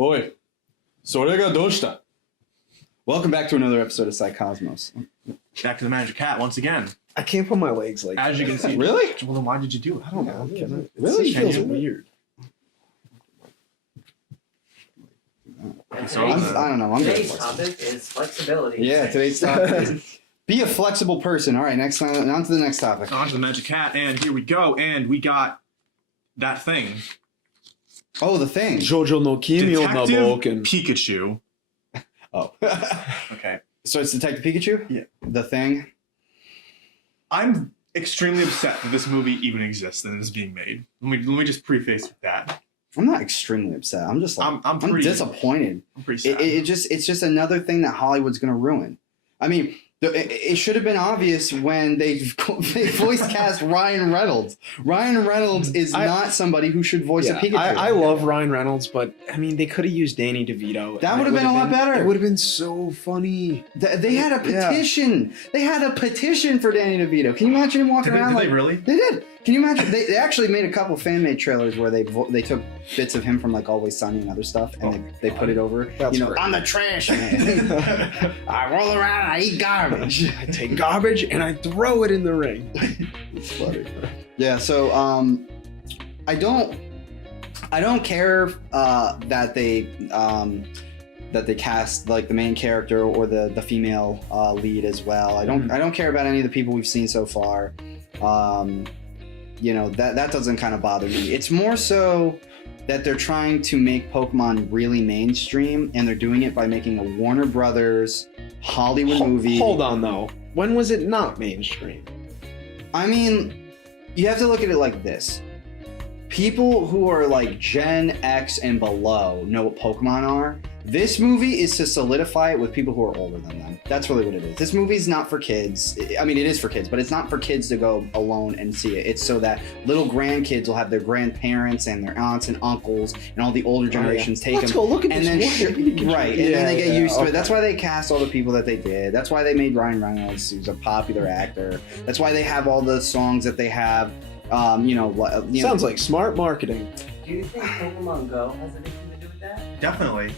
Oi, sorega doshita. Welcome back to another episode of Psycosmos. Back to the Magic Cat once again. I can't put my legs like As you can see. Really? Well, then why did you do it? I don't know. Really? It feels weird. So, I don't know. I'm good. Today's topic is flexibility. Yeah, today's topic is be a flexible person. All right, next time, on to the next topic. on to the Magic Cat, and here we go. And we got that thing. Oh, the thing. Jojo no Kimi no Detective Boken. Pikachu. Oh. Okay. So it's Detective Pikachu? Yeah. The thing? I'm extremely upset that this movie even exists and is being made. Let me just preface with that. I'm not extremely upset. I'm just like, I'm I'm pretty disappointed. I'm pretty sad. It's just another thing that Hollywood's going to ruin. I mean, it should have been obvious when they voice cast Ryan Reynolds. Ryan Reynolds is not somebody who should voice a Pikachu. I love Ryan Reynolds, but I mean, they could have used Danny DeVito. That would have been a lot better. It would have been so funny. They had a petition. They had a petition for Danny DeVito. Can you imagine him walking around? Did like, they really? They did. Can you imagine? They actually made a couple fan-made trailers where they took bits of him from like Always Sunny and other stuff, and they put it over. That's great. I'm the trash man. I roll around and I eat garbage. I take garbage and I throw it in the ring. It's funny. Yeah. So I don't care that they cast like the main character or the female lead as well. I don't care about any of the people we've seen so far. That doesn't kind of bother me. It's more so that they're trying to make Pokemon really mainstream, and they're doing it by making a Warner Brothers Hollywood movie. Hold on, though. When was it not mainstream? I mean, you have to look at it like this. People who are like Gen X and below know what Pokemon are. This movie is to solidify it with people who are older than them. That's really what it is. This movie's not for kids. I mean, it is for kids, but it's not for kids to go alone and see it. It's so that little grandkids will have their grandparents and their aunts and uncles and all the older generations take Let's them. go look at and this then Pikachu. and then they get used to okay. it. That's why they cast all the people that they did. That's why they made Ryan Reynolds, who's a popular actor. That's why they have all the songs that they have. Sounds like smart marketing. Do you think Pokemon Go has anything to do with that? Definitely.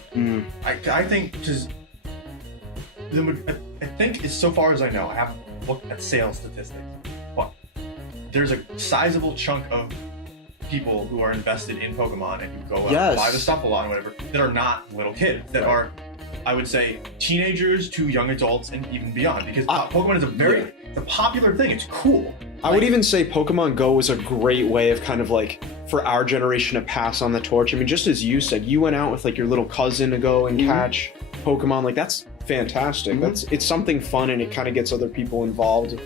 I think because I think so far as I know, I haven't looked at sales statistics, but there's a sizable chunk of people who are invested in Pokemon and who go out and buy the stuff a lot and whatever that are not little kids, that are, I would say, teenagers to young adults and even beyond, because Pokemon is it's a popular thing. It's cool. I would even say Pokemon Go was a great way of kind of like for our generation to pass on the torch. I mean, just as you said, you went out with like your little cousin to go and catch Pokemon. Like that's fantastic. It's something fun, and it kind of gets other people involved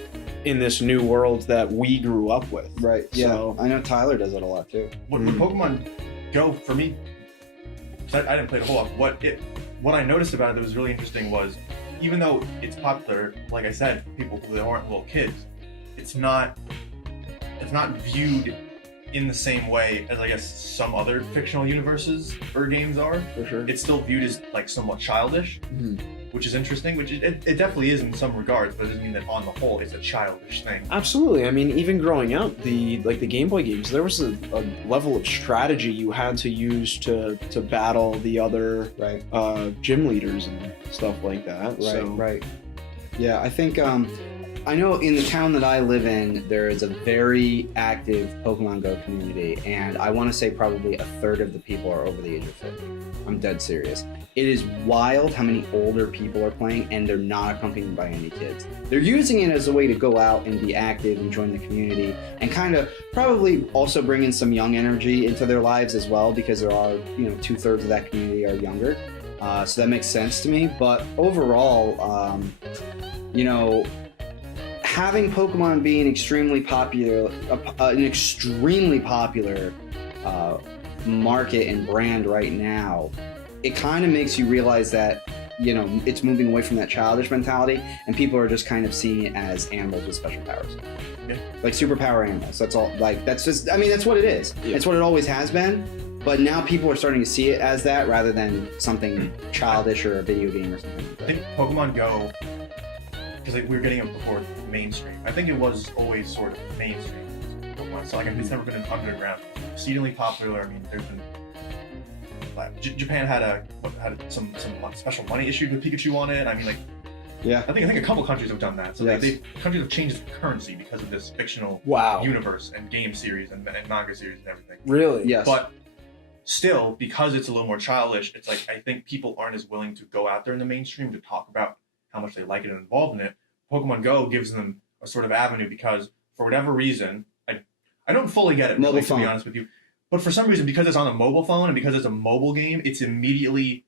in this new world that we grew up with. Right. Yeah. So, I know Tyler does it a lot too. With Pokemon Go, for me, I didn't play it a whole lot. What I noticed about it that was really interesting was, even though it's popular, like I said, people who aren't little kids, it's not viewed in the same way as I guess some other fictional universes or games are. for sure. It's still viewed as like somewhat childish, which is interesting. Which it definitely is in some regards, but it doesn't mean that on the whole it's a childish thing. Absolutely. I mean, even growing up, the Game Boy games, there was a level of strategy you had to use to battle the other gym leaders and stuff like that. Right. Yeah, I think I know in the town that I live in, there is a very active Pokemon Go community, and I want to say probably a third of the people are over the age of 50. I'm dead serious. It is wild how many older people are playing, and they're not accompanied by any kids. They're using it as a way to go out and be active and join the community, and kind of probably also bring in some young energy into their lives as well, because there are, 2/3 of that community are younger. So that makes sense to me. But overall, having Pokemon being extremely popular, an extremely popular market and brand right now, it kind of makes you realize that it's moving away from that childish mentality, and people are just kind of seeing it as animals with special powers, like superpower animals. That's all. Like that's just. I mean, that's what it is. Yeah. It's what it always has been. But now people are starting to see it as that rather than something childish or a video game or something like that. I think Pokemon Go, because we were getting it before mainstream. I think it was always sort of mainstream Pokemon. So it's never been an underground, exceedingly popular. I mean, there's been Japan had some special money issued with Pikachu on it. I mean, like, yeah, I think a couple countries have done that. So yes. countries have changed the currency because of this fictional universe and game series and manga series and everything. Really? Yes. But still, because it's a little more childish, it's like I think people aren't as willing to go out there in the mainstream to talk about how much they like it and involved in it. Pokemon Go gives them a sort of avenue because for whatever reason, I don't fully get it, really, to be honest with you. But for some reason, because it's on a mobile phone and because it's a mobile game, it's immediately,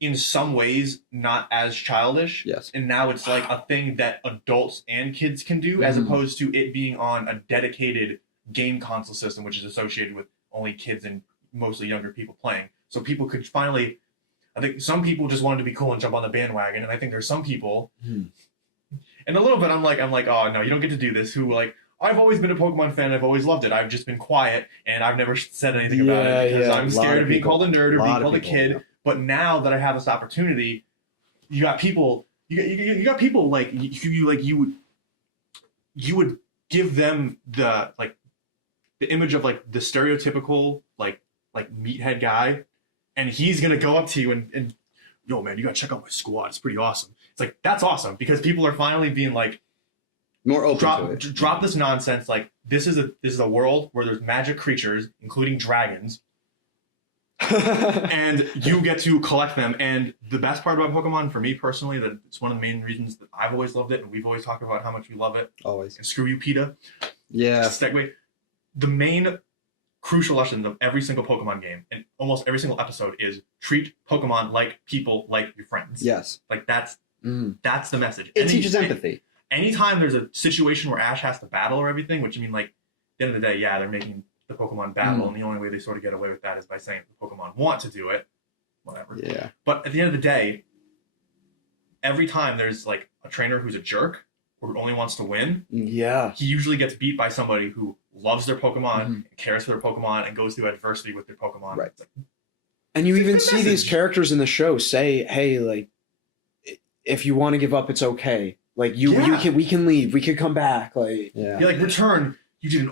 in some ways, not as childish. Yes. And now it's like a thing that adults and kids can do, as opposed to it being on a dedicated game console system, which is associated with only kids and mostly younger people playing. So people could finally, I think some people just wanted to be cool and jump on the bandwagon, and I think there's some people, and a little bit I'm like, oh no, you don't get to do this, who like, I've always been a Pokemon fan. I've always loved it. I've just been quiet, and I've never said anything about it because I'm scared of being called a nerd or being called a kid. Yeah. But now that I have this opportunity, you got people. You got people like you would give them the image of like the stereotypical like meathead guy, and he's gonna go up to you and yo man, you gotta check out my squad. It's pretty awesome. It's like that's awesome because people are finally being like. More open to it. Drop this nonsense. Like this is a world where there's magic creatures, including dragons, and you get to collect them. And the best part about Pokemon, for me personally, that it's one of the main reasons that I've always loved it, and we've always talked about how much we love it. Always. And screw you, PETA. Yeah. Segue. The main crucial lesson of every single Pokemon game and almost every single episode is treat Pokemon like people, like your friends. Yes. Like that's the message. It teaches empathy. Anytime there's a situation where Ash has to battle or everything, which I mean, like, at the end of the day, yeah, they're making the Pokemon battle, and the only way they sort of get away with that is by saying the Pokemon want to do it, whatever. Yeah. But at the end of the day, every time there's, like, a trainer who's a jerk or who only wants to win, he usually gets beat by somebody who loves their Pokemon, and cares for their Pokemon, and goes through adversity with their Pokemon. Right. Like, and you even see these characters in the show say, hey, like, if you want to give up, it's okay. Like we can leave. We can come back. Like you're like, return. You did an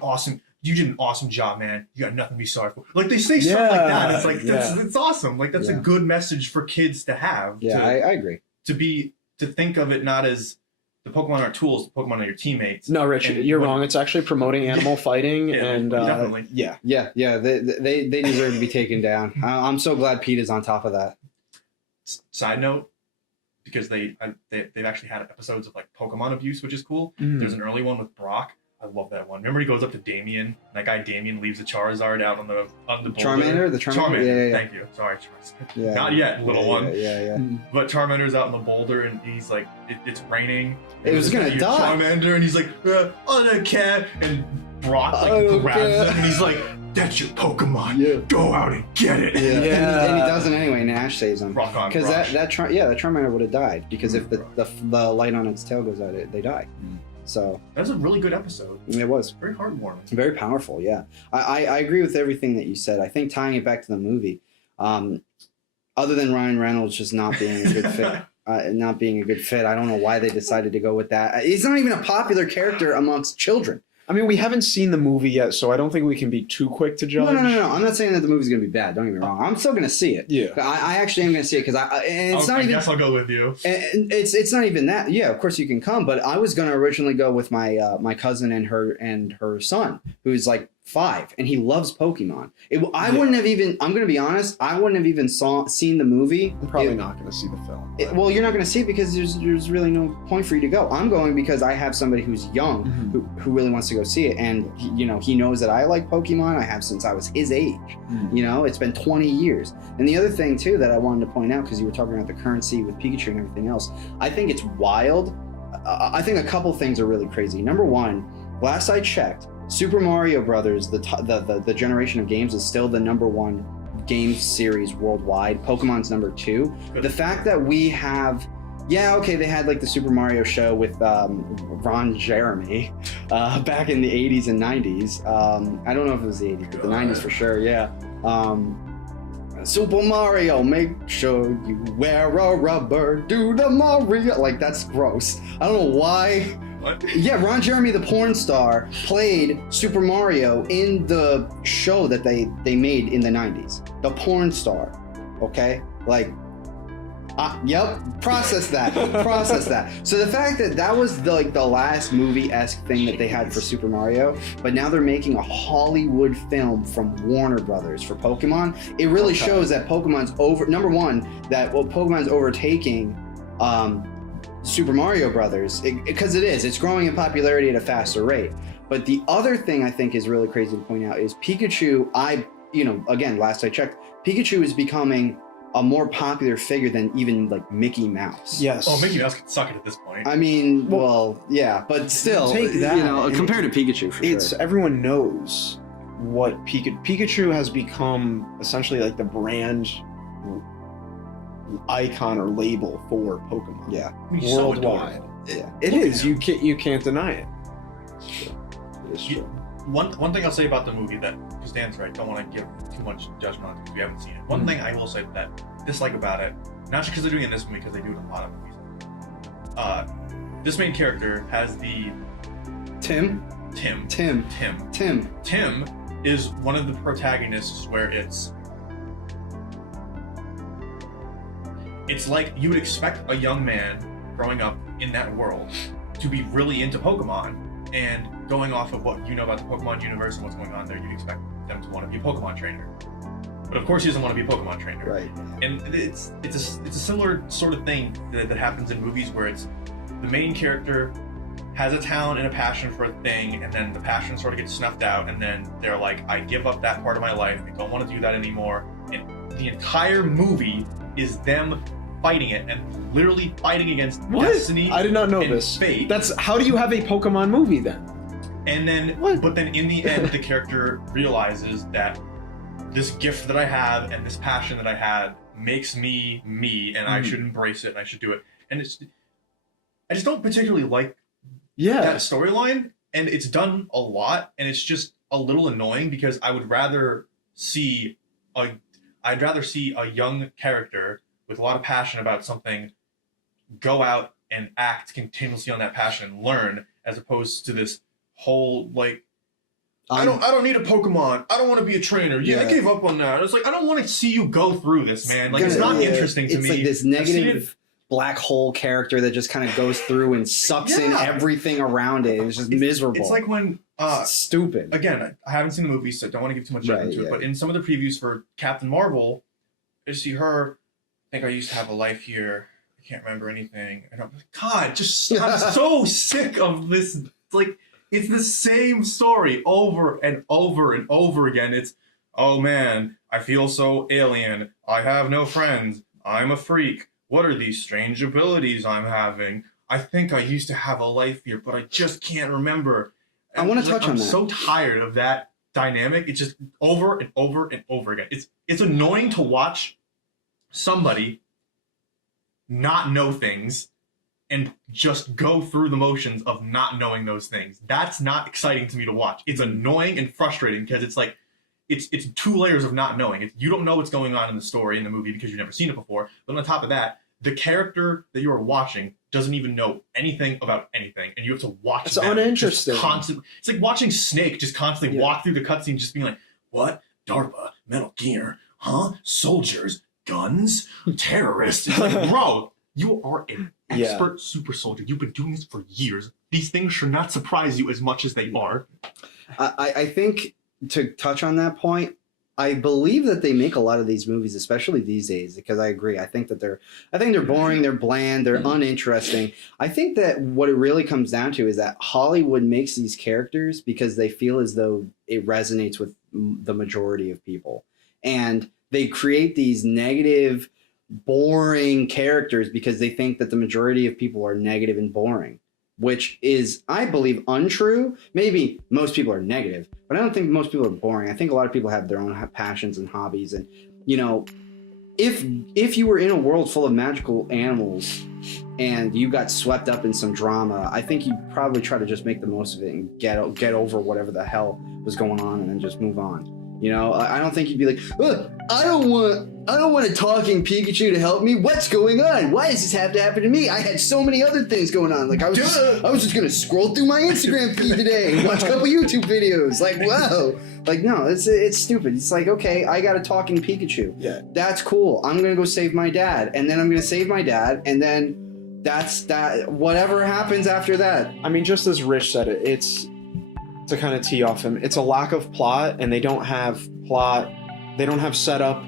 awesome job, man. You got nothing to be sorry for. Like they say stuff like that. It's like it's awesome. Like that's a good message for kids to have. Yeah, I agree. To think of it not as the Pokemon are tools, the Pokemon are your teammates. No, Rich, you're wrong. It's actually promoting animal fighting, and definitely. Yeah. They deserve to be taken down. I'm so glad Pete is on top of that. Side note. Because they've actually had episodes of like Pokemon abuse, which is cool. There's an early one with Brock. I love that one. Remember he goes up to Damien. That guy Damien leaves a Charizard out on the boulder. Charmander, the Charmander. Yeah. Thank you. Sorry, not yet, little one. Yeah. But Charmander's out on the boulder and he's like, it's raining. It was gonna die. Charmander and he's like, I don't care. And Brock like grabs him and he's like, that's your Pokemon. Yeah. Go out and get it. Yeah. And he doesn't anyway, and Ash saves him. Because that Charmander would have died. Because if the light on its tail goes out, they die. So that's a really good episode. It was. Very heartwarming. Very powerful, yeah. I agree with everything that you said. I think tying it back to the movie, other than Ryan Reynolds just not being a good fit, I don't know why they decided to go with that. He's not even a popular character amongst children. I mean, we haven't seen the movie yet, so I don't think we can be too quick to judge. No. I'm not saying that the movie's going to be bad. Don't get me wrong. I'm still going to see it. Yeah. I actually am going to see it because I guess I'll go with you. And it's not even that. Yeah, of course you can come, but I was going to originally go with my my cousin and her son, who's like 5, and he loves Pokemon. Wouldn't have even. I'm going to be honest. I wouldn't have even seen the movie. I'm probably not going to see the film. Well, you're not going to see it because there's really no point for you to go. I'm going because I have somebody who's young who really wants to go see it, and he knows that I like Pokemon. I have since I was his age. It's been 20 years. And the other thing too that I wanted to point out, because you were talking about the currency with Pikachu and everything else, I think it's wild. I think a couple things are really crazy. Number one, last I checked, Super Mario Brothers, the generation of games, is still the #1 game series worldwide. Pokemon's #2. The fact that we have, they had like the Super Mario show with Ron Jeremy back in the 80s and 90s. I don't know if it was the 80s, but the 90s for sure, yeah. Super Mario, make sure you wear a rubber, do the Mario. Like, that's gross. I don't know why. What? Yeah, Ron Jeremy, the porn star, played Super Mario in the show that they made in the 90s. The porn star. Okay? Like, yep, process that. Process that. So the fact that that was the last movie-esque thing that they had for Super Mario, but now they're making a Hollywood film from Warner Brothers for Pokemon, it really shows that Pokemon's Pokemon's overtaking Super Mario Brothers, because it's growing in popularity at a faster rate. But the other thing I think is really crazy to point out is Pikachu, again, last I checked, Pikachu is becoming a more popular figure than even like Mickey Mouse. Yes. Oh, Mickey Mouse can suck it at this point. I mean, well, yeah, but still, take that, compared to Pikachu, for sure. Everyone knows what Pikachu has become essentially like the brand icon or label for Pokemon. Yeah, worldwide. Yeah, it is. You can't deny it. It's true. One thing I'll say about the movie that, because Dan's right, don't want to give too much judgment on it because we haven't seen it. One thing I will say that dislike about it, not just because they're doing it in this movie, because they do it in a lot of movies. This main character has the Tim is one of the protagonists where it's like you would expect a young man growing up in that world to be really into Pokemon, and going off of what you know about the Pokemon universe and what's going on there, you'd expect them to want to be a Pokemon trainer. But of course he doesn't want to be a Pokemon trainer. Right. And it's a similar sort of thing that happens in movies where it's the main character has a talent and a passion for a thing, and then the passion sort of gets snuffed out, and then they're like, I give up that part of my life, I don't want to do that anymore. And the entire movie is them fighting it and literally fighting against destiny. I did not know and this. Fate. That's how do you have a Pokemon movie then? And then, but then in the end, the character realizes that this gift that I have and this passion that I had makes me me, and I should embrace it and I should do it. And I just don't particularly like that storyline, and it's done a lot, and it's just a little annoying because I would rather see a young character with a lot of passion about something go out and act continuously on that passion and learn, as opposed to this whole like I don't need a Pokemon. I don't want to be a trainer. Yeah, I gave up on that. It's like I don't want to see you go through this, man. Like it's not interesting to me. It's like this negative black hole character that just kind of goes through and sucks in everything around it. It's just miserable. It's like when it's stupid. Again, I haven't seen the movie, so don't want to give too much into it. But in some of the previews for Captain Marvel, I see her. I think I used to have a life here. I can't remember anything. And I'm like, God, I'm so sick of this. It's like it's the same story over and over and over again. It's, oh man, I feel so alien. I have no friends. I'm a freak. What are these strange abilities I'm having? I think I used to have a life here, but I just can't remember. And I want to touch on that. I'm so tired of that dynamic. It's just over and over and over again. It's annoying to watch somebody not know things and just go through the motions of not knowing those things. That's not exciting to me to watch. It's annoying and frustrating because it's like it's two layers of not knowing. You don't know what's going on in the story in the movie because you've never seen it before. But on top of that, the character that you are watching doesn't even know anything about anything, and you have to watch. It's uninteresting. It's like watching Snake just constantly walk through the cutscene, just being like, "What? DARPA, Metal Gear, huh? Soldiers, guns, terrorists." It's like, bro, you are an expert super soldier. You've been doing this for years. These things should not surprise you as much as they are. I think to touch on that point, I believe that they make a lot of these movies, especially these days, because I agree. I think they're boring, they're bland, they're uninteresting. I think that what it really comes down to is that Hollywood makes these characters because they feel as though it resonates with the majority of people. And they create these negative, boring characters because they think that the majority of people are negative and boring, which is, I believe, untrue. Maybe most people are negative, but I don't think most people are boring. I think a lot of people have their own passions and hobbies. And, you know, if you were in a world full of magical animals and you got swept up in some drama, I think you'd probably try to just make the most of it and get over whatever the hell was going on and then just move on. You know, I don't think you'd be like, "Ugh, I don't want a talking Pikachu to help me. What's going on? Why does this have to happen to me? I had so many other things going on. Like I was just gonna scroll through my Instagram feed today and watch a couple YouTube videos. Like, wow. Like, no, it's stupid. It's like, okay, I got a talking Pikachu. Yeah. That's cool. I'm gonna go save my dad, and then I'm gonna save my dad, and then that's that. Whatever happens after that. I mean, just as Rich said it, it's to kind of tee off him. It's a lack of plot, and they don't have plot. They don't have setup,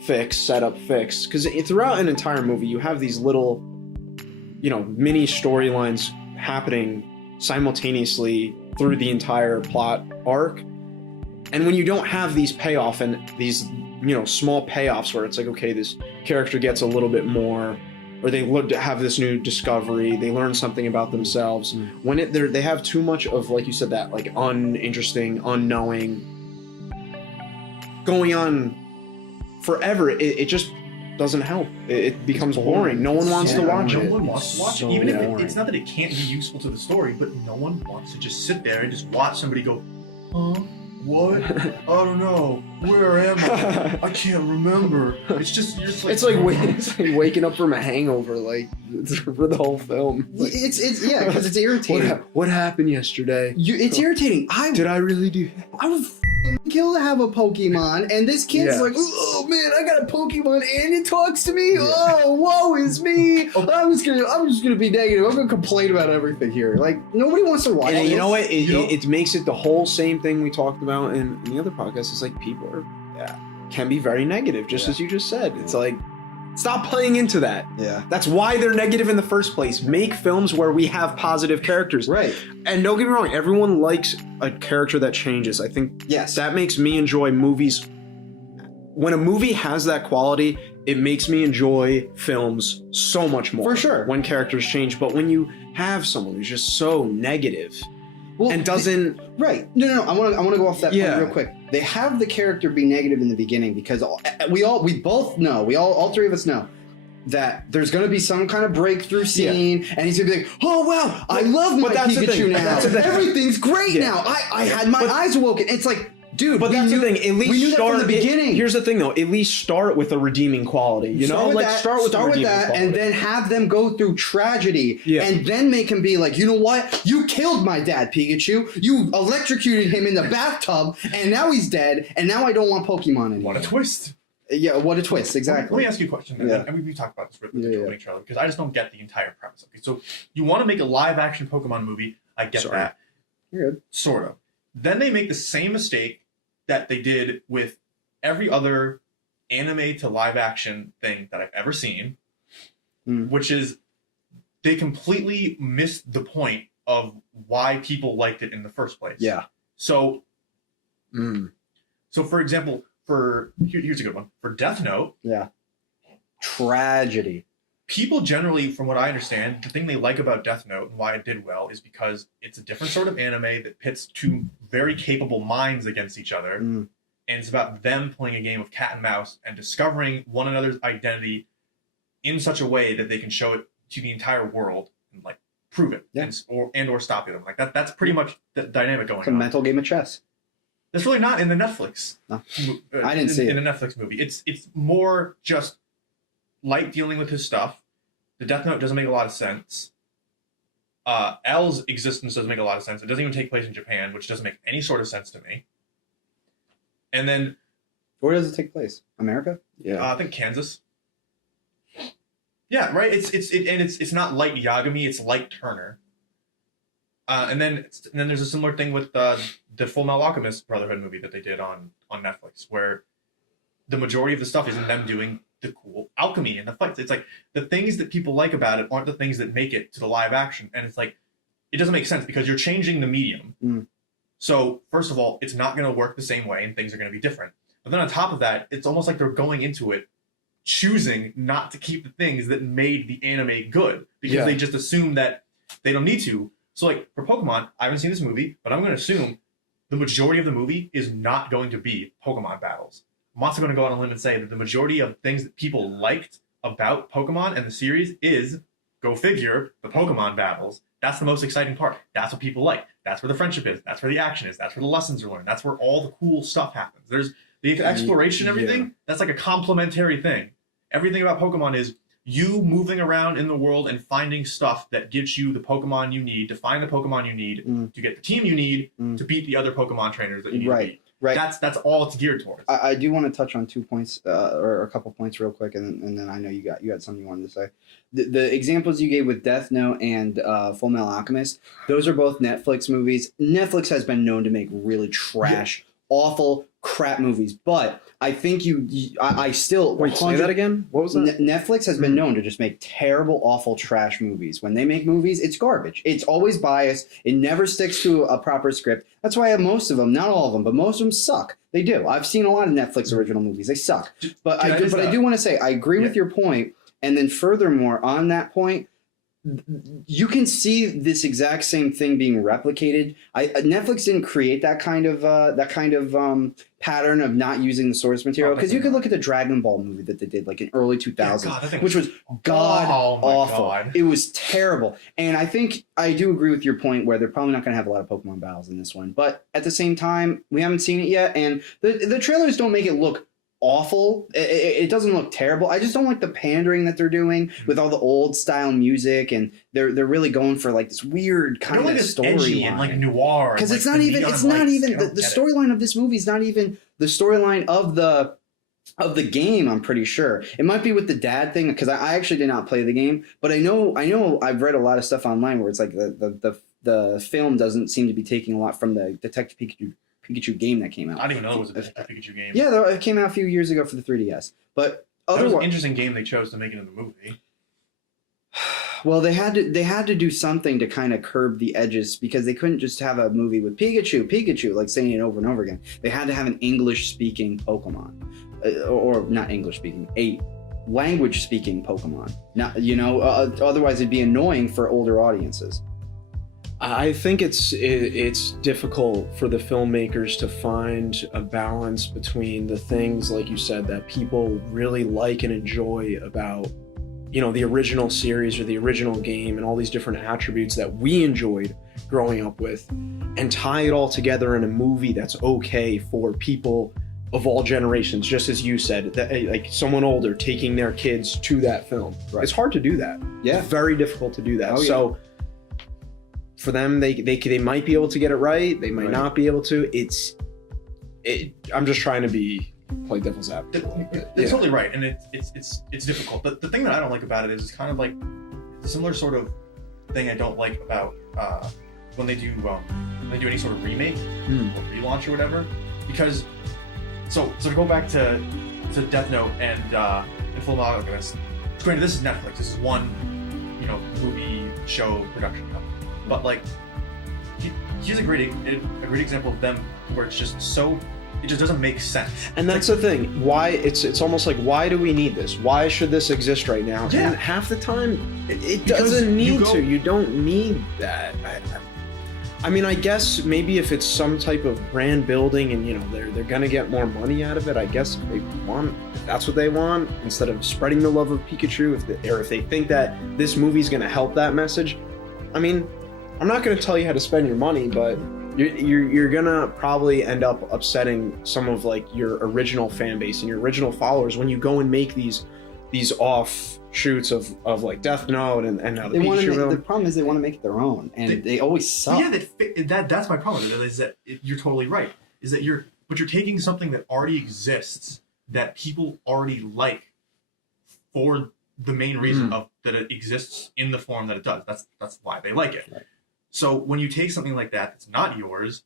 fix, because throughout an entire movie, you have these little, mini storylines happening simultaneously through the entire plot arc. And when you don't have these payoff and these, small payoffs where it's like, okay, this character gets a little bit more, or they have this new discovery, they learn something about themselves. When they have too much of, like you said, that like uninteresting, unknowing, going on forever, it just doesn't help. It becomes boring. No one wants to watch it. No one wants to watch it. Even if it's not that it can't be useful to the story, but no one wants to just sit there and just watch somebody go, huh? What? I don't know. Where am I? I can't remember. It's just like, it's like waking up from a hangover, like for the whole film. Like, it's because it's irritating. What happened yesterday? It's irritating. Did I really do? I would kill to have a Pokemon, and this kid's like, oh man, I got a Pokemon and it talks to me. Oh, woe is me. I'm just gonna be negative. I'm gonna complain about everything here. Like nobody wants to watch. And you know what? It makes it the whole same thing we talked about in the other podcast. It's like people can be very negative, just as you just said. It's like, stop playing into that. Yeah. That's why they're negative in the first place. Make films where we have positive characters. Right. And don't get me wrong, everyone likes a character that changes. I think that makes me enjoy movies. When a movie has that quality, it makes me enjoy films so much more. For sure. When characters change. But when you have someone who's just so negative and doesn't... Right. No. I want to go off that point real quick. They have the character be negative in the beginning because all three of us know that there's going to be some kind of breakthrough scene, and he's going to be like, oh wow, I love my Pikachu now. Everything's great now. I had my eyes awoken. It's like, dude, but that's the thing. At least we knew start that from the beginning. Here's the thing, though. At least start with a redeeming quality. Start with that, and then have them go through tragedy, and then make him be like, you know what? You killed my dad, Pikachu. You electrocuted him in the bathtub, and now he's dead. And now I don't want Pokemon anymore. What a twist! Yeah, what a twist! Exactly. Let me ask you a question, and we talked about this with the opening trailer because I just don't get the entire premise. Okay, so you want to make a live-action Pokemon movie? I get that. You're good. Sort of. Then they make the same mistake that they did with every other anime to live action thing that I've ever seen, which is they completely missed the point of why people liked it in the first place. Yeah. So for example, here's a good one. For Death Note. Yeah. Tragedy. People generally, from what I understand, the thing they like about Death Note and why it did well is because it's a different sort of anime that pits two very capable minds against each other. And it's about them playing a game of cat and mouse and discovering one another's identity in such a way that they can show it to the entire world and like prove it or stop them. Like that's pretty much the dynamic going on. It's a mental game of chess. That's really not in the Netflix. No. I didn't see it. In the Netflix movie. It's more just Light dealing with his stuff. The Death Note doesn't make a lot of sense. L's existence doesn't make a lot of sense. It doesn't even take place in Japan, which doesn't make any sort of sense to me. And then, where does it take place? America? Yeah, I think Kansas. Yeah, right. It's not Light Yagami. It's Light Turner. And then there's a similar thing with the Full Metal Alchemist Brotherhood movie that they did on Netflix, where the majority of the stuff isn't them doing the cool alchemy and the fights. It's like the things that people like about it aren't the things that make it to the live action. And it's like, it doesn't make sense because you're changing the medium. So first of all, it's not going to work the same way and things are going to be different. But then on top of that, it's almost like they're going into it choosing not to keep the things that made the anime good because they just assume that they don't need to. So like for Pokemon, I haven't seen this movie, but I'm going to assume the majority of the movie is not going to be Pokemon battles. I'm also going to go on a limb and say that the majority of things that people liked about Pokemon and the series is, go figure, the Pokemon battles. That's the most exciting part. That's what people like. That's where the friendship is. That's where the action is. That's where the lessons are learned. That's where all the cool stuff happens. There's the exploration, everything. That's like a complementary thing. Everything about Pokemon is you moving around in the world and finding stuff that gives you the Pokemon you need to find the Pokemon you need to get the team you need to beat the other Pokemon trainers that you need to beat. Right. That's all it's geared towards. I do want to touch on 2 points or a couple points real quick, and then I know you had something you wanted to say. The examples you gave with Death Note and Full Metal Alchemist, those are both Netflix movies. Netflix has been known to make really trash, awful crap movies, but I think I still wait. Say that again. What was that? Netflix has been known to just make terrible, awful, trash movies. When they make movies, it's garbage. It's always biased. It never sticks to a proper script. That's why most of them, not all of them, but most of them suck. They do. I've seen a lot of Netflix original movies. They suck. But I do want to say I agree with your point. And then furthermore, on that point, you can see this exact same thing being replicated. Netflix didn't create that kind of pattern of not using the source material, because you could look at the Dragon Ball movie that they did like in early 2000s, which was awful. It was terrible. And I think I do agree with your point where they're probably not going to have a lot of Pokemon battles in this one. But at the same time, we haven't seen it yet, and the trailers don't make it look awful. It doesn't look terrible. I just don't like the pandering that they're doing with all the old style music, and they're really going for like this weird kind of storyline and like noir, because it's not even the storyline of this movie is not even the storyline of the game. I'm pretty sure it might be with the dad thing, because I actually did not play the game, but I know I've read a lot of stuff online where it's like the film doesn't seem to be taking a lot from the Detective Pikachu game that came out. I didn't even know it was a Pikachu game. Yeah, it came out a few years ago for the 3DS. But that was an interesting game they chose to make it into the movie. Well, they had to do something to kind of curb the edges, because they couldn't just have a movie with Pikachu, like saying it over and over again. They had to have an English-speaking Pokemon, or not English-speaking, a language-speaking Pokemon. Not, otherwise it'd be annoying for older audiences. I think it's difficult for the filmmakers to find a balance between the things, like you said, that people really like and enjoy about, the original series or the original game, and all these different attributes that we enjoyed growing up with, and tie it all together in a movie that's okay for people of all generations, just as you said, that like someone older taking their kids to that film. Right. It's hard to do that. Yeah. It's very difficult to do that. Oh, yeah. So for them, they might be able to get it right. They might not be able to. I'm just trying to play devil's advocate. They're totally right, and it's difficult. But the thing that I don't like about it is it's kind of like a similar sort of thing I don't like about when they do any sort of remake or relaunch or whatever. Because so to go back to Death Note and Full Metal Alchemist. Granted, this is Netflix. This is one movie show production company. But like, here's a great example of them where it just doesn't make sense. And that's the thing. Why it's almost like, why do we need this? Why should this exist right now? Yeah. And half the time, it doesn't need to. You don't need that. I mean, I guess maybe if it's some type of brand building and they're gonna get more money out of it. I guess if that's what they want, instead of spreading the love of Pikachu, if they think that this movie's gonna help that message. I mean, I'm not going to tell you how to spend your money, but you're going to probably end up upsetting some of like your original fan base and your original followers when you go and make these offshoots of like Death Note and now the Pikachu film. The problem is they want to make it their own, and they always suck. Yeah, that's my problem with it, is that you're totally right. Is that you're taking something that already exists, that people already like, for the main reason that it exists in the form that it does. That's why they like it. Right. So when you take something like that that's not yours,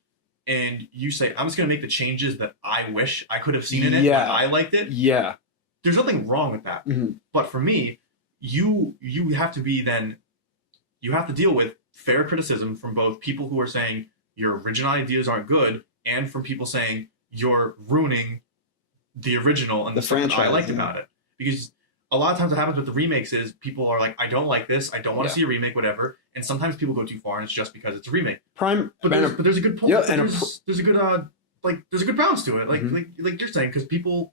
and you say, I'm just going to make the changes that I wish I could have seen in it, when I liked it. Yeah. There's nothing wrong with that. Mm-hmm. But for me, you have to deal with fair criticism from both people who are saying your original ideas aren't good, and from people saying you're ruining the original and the franchise I liked about it. Because a lot of times what happens with the remakes is people are like, I don't like this, I don't want to see a remake, whatever. And sometimes people go too far, and it's just because it's a remake. But there's a good point. Yeah, there's a good balance to it. Like you're saying, because people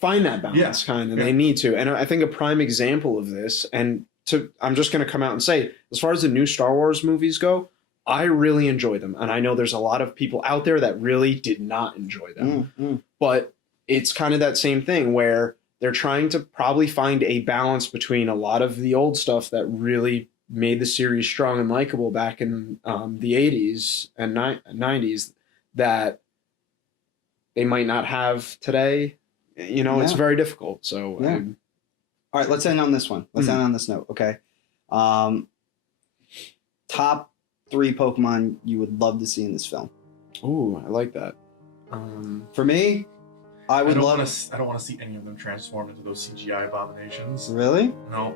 find that balance kind of. They need to. And I think a prime example of this, and I'm just going to come out and say, as far as the new Star Wars movies go, I really enjoy them. And I know there's a lot of people out there that really did not enjoy them. But it's kind of that same thing where they're trying to probably find a balance between a lot of the old stuff that really made the series strong and likable back in the 80s and 90s that they might not have today. It's very difficult. So, all right, let's end on this one. Let's end on this note, okay? Top 3 Pokemon you would love to see in this film. Ooh, I like that. For me, I don't want to see any of them transform into those CGI abominations. Really? No.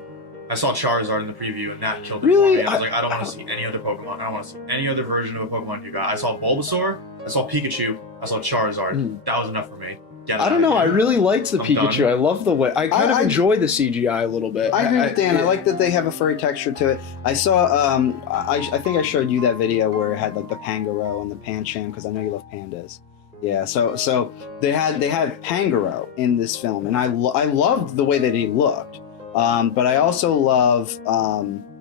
I saw Charizard in the preview, and that killed it Really? for me. I was like, I don't want to see any other Pokemon. I don't want to see any other version of a Pokemon you got. I saw Bulbasaur, I saw Pikachu, I saw Charizard. That was enough for me. I don't know. I really liked the Pikachu. I love the way. I kind of enjoy the CGI a little bit. I agree with Dan. I like that they have a furry texture to it. I saw. I think I showed you that video where it had like the Pangoro and the Pancham because I know you love pandas. Yeah. So they had Pangoro in this film, and I loved the way that he looked. But I also love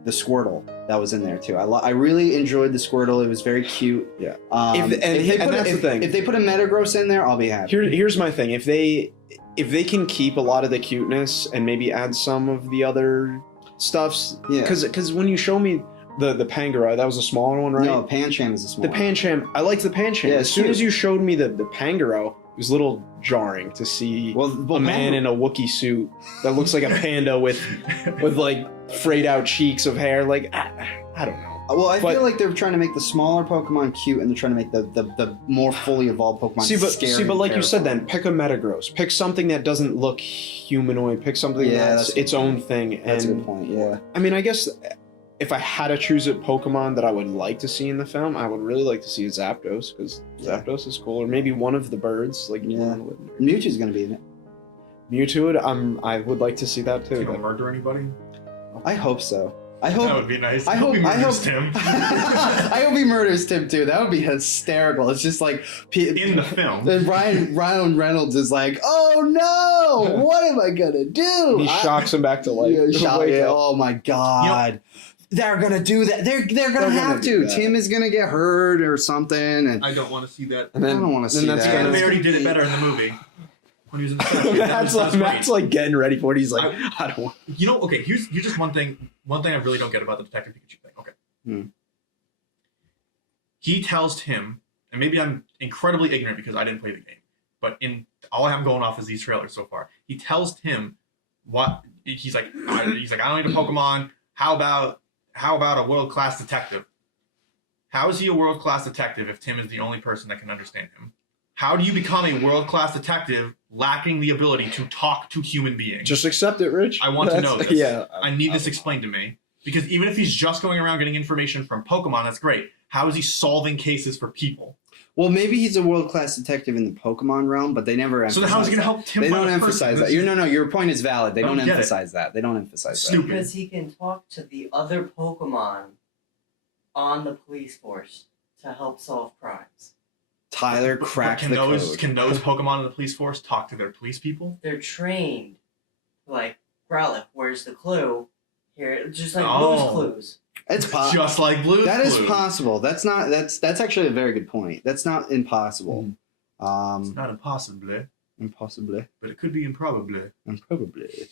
the Squirtle that was in there too. I really enjoyed the Squirtle. It was very cute. Yeah. If they put a Metagross in there, I'll be happy. Here's my thing. If they can keep a lot of the cuteness and maybe add some of the other stuffs, because when you show me the Pangoro, that was a smaller one, right? No, Pancham is a smaller one. The Pancham, I liked the Pancham. As soon as you showed me the Pangoro, it was a little jarring to see a man in a Wookiee suit that looks like a panda with like frayed out cheeks of hair. Like I don't know. Well, I feel like they're trying to make the smaller Pokemon cute, and they're trying to make the more fully evolved Pokemon scary. But like you said, then pick a Metagross. Pick something that doesn't look humanoid. Pick something that's its own thing. That's a good point. Yeah. I mean, I guess if I had to choose a Pokemon that I would like to see in the film, I would really like to see a Zapdos, because Zapdos is cool. Or maybe one of the birds. Mewtwo's going to be in it. Mewtwo, I would like to see that too. You don't murder anybody? I hope so. I hope that would be nice. I hope he murders Tim. I hope he murders Tim too. That would be hysterical. It's just like in the film. Then Ryan Reynolds is like, "Oh no, what am I gonna do?" He shocks him back to life. Oh my god. They're gonna do that. They're gonna have to. Tim is gonna get hurt or something. And I don't want to see that. I don't want to see that. They already did it better in the movie. When he was in the statue. Matt's like getting ready for it. He's like, I don't want. Okay. Here's just one thing. One thing I really don't get about the Detective Pikachu thing. Okay. He tells Tim, and maybe I'm incredibly ignorant because I didn't play the game, but all I'm going off is these trailers so far. He tells Tim what he's like. I don't need a Pokemon. How about a world-class detective? How is he a world-class detective if Tim is the only person that can understand him? How do you become a world-class detective lacking the ability to talk to human beings? Just accept it, Rich. I want to know this. Yeah, I need this explained to me. Because even if he's just going around getting information from Pokemon, that's great. How is he solving cases for people? Well, maybe he's a world-class detective in the Pokemon realm, but they never emphasize. So then how is he going to help Tim? They don't emphasize that. No, your point is valid. They don't emphasize that. They don't emphasize that. Because he can talk to the other Pokemon on the police force to help solve crimes. Tyler cracked the code. Can those Pokemon in the police force talk to their police people? They're trained. Like, Growlithe, where's the clue? Here, just like Blue's Clues. It's possible. Just like Blue's Clues. That is possible. That's actually a very good point. That's not impossible. It's not impossibly. Impossibly. But it could be improbably. Improbably.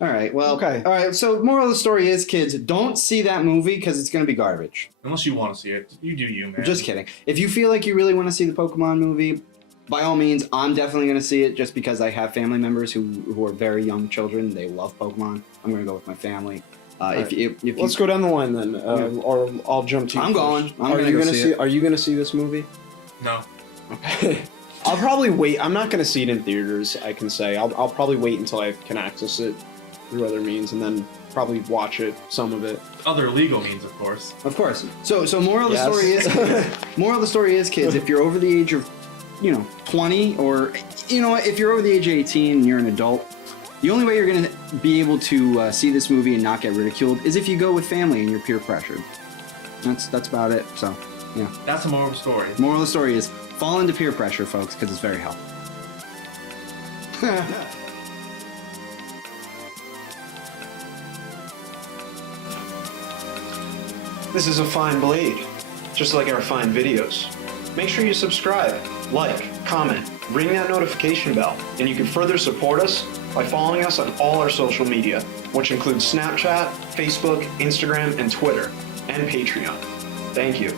All right. Well. Okay. All right. So, moral of the story is, kids, don't see that movie because it's going to be garbage. Unless you want to see it, you do you, man. Just kidding. If you feel like you really want to see the Pokemon movie, by all means, I'm definitely going to see it. Just because I have family members who are very young children, they love Pokemon. I'm going to go with my family. If let's go down the line then, or I'll jump to you. I'm going. Are you going to see this movie? No. Okay. I'll probably wait. I'm not going to see it in theaters. I can say I'll probably wait until I can access it through other means, and then probably watch it, some of it. Other legal means, of course. Of course. So moral of the story is, moral of the story is, kids, if you're over the age of, 20, or if you're over the age of 18 and you're an adult, the only way you're going to be able to see this movie and not get ridiculed is if you go with family and you're peer pressured. That's about it. So, yeah. That's the moral of the story. Moral of the story is fall into peer pressure, folks, because it's very helpful. This is a fine blade, just like our fine videos. Make sure you subscribe, like, comment, ring that notification bell, and you can further support us by following us on all our social media, which includes Snapchat, Facebook, Instagram, and Twitter, and Patreon. Thank you.